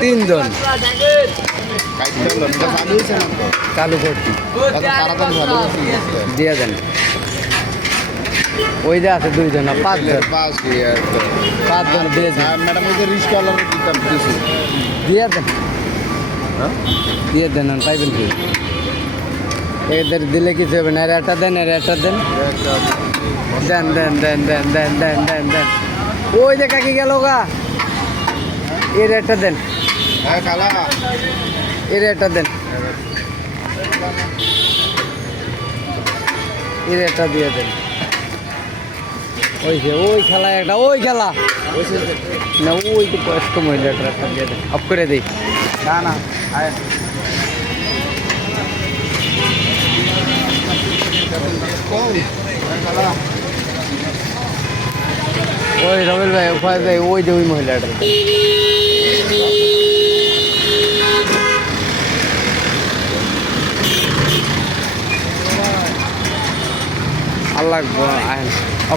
তিনজন চালু করছি দিয়ে দেন ওই যে আছে দুইজন না পাঁচজন পাঁচজন দিয়ে দেন ম্যাডাম ওই যে রিস্কওয়ালার দিতাম কিছু দিয়ে দেন দিয়ে দেন পাইবেন কি এদের দিলে কিছু হবে না এর একটা দেন এর একটা দেন দেন দেন দেন দেন দেন দেন দেন দেন ওই যে কাকি গেল গা এর একটা দেন হ্যাঁ খালা এর একটা দেন এর একটা দিয়ে দেন ওই যে ওই খেলা একটা ওই খেলা না ওই তো বয়স্ক মহিলাটার একটা দিয়ে দেন অফ করে দিই না না আয় ওই রবিল ভাই ওখানে ভাই ওই যে ওই মহিলাটার আল্লাহ আইন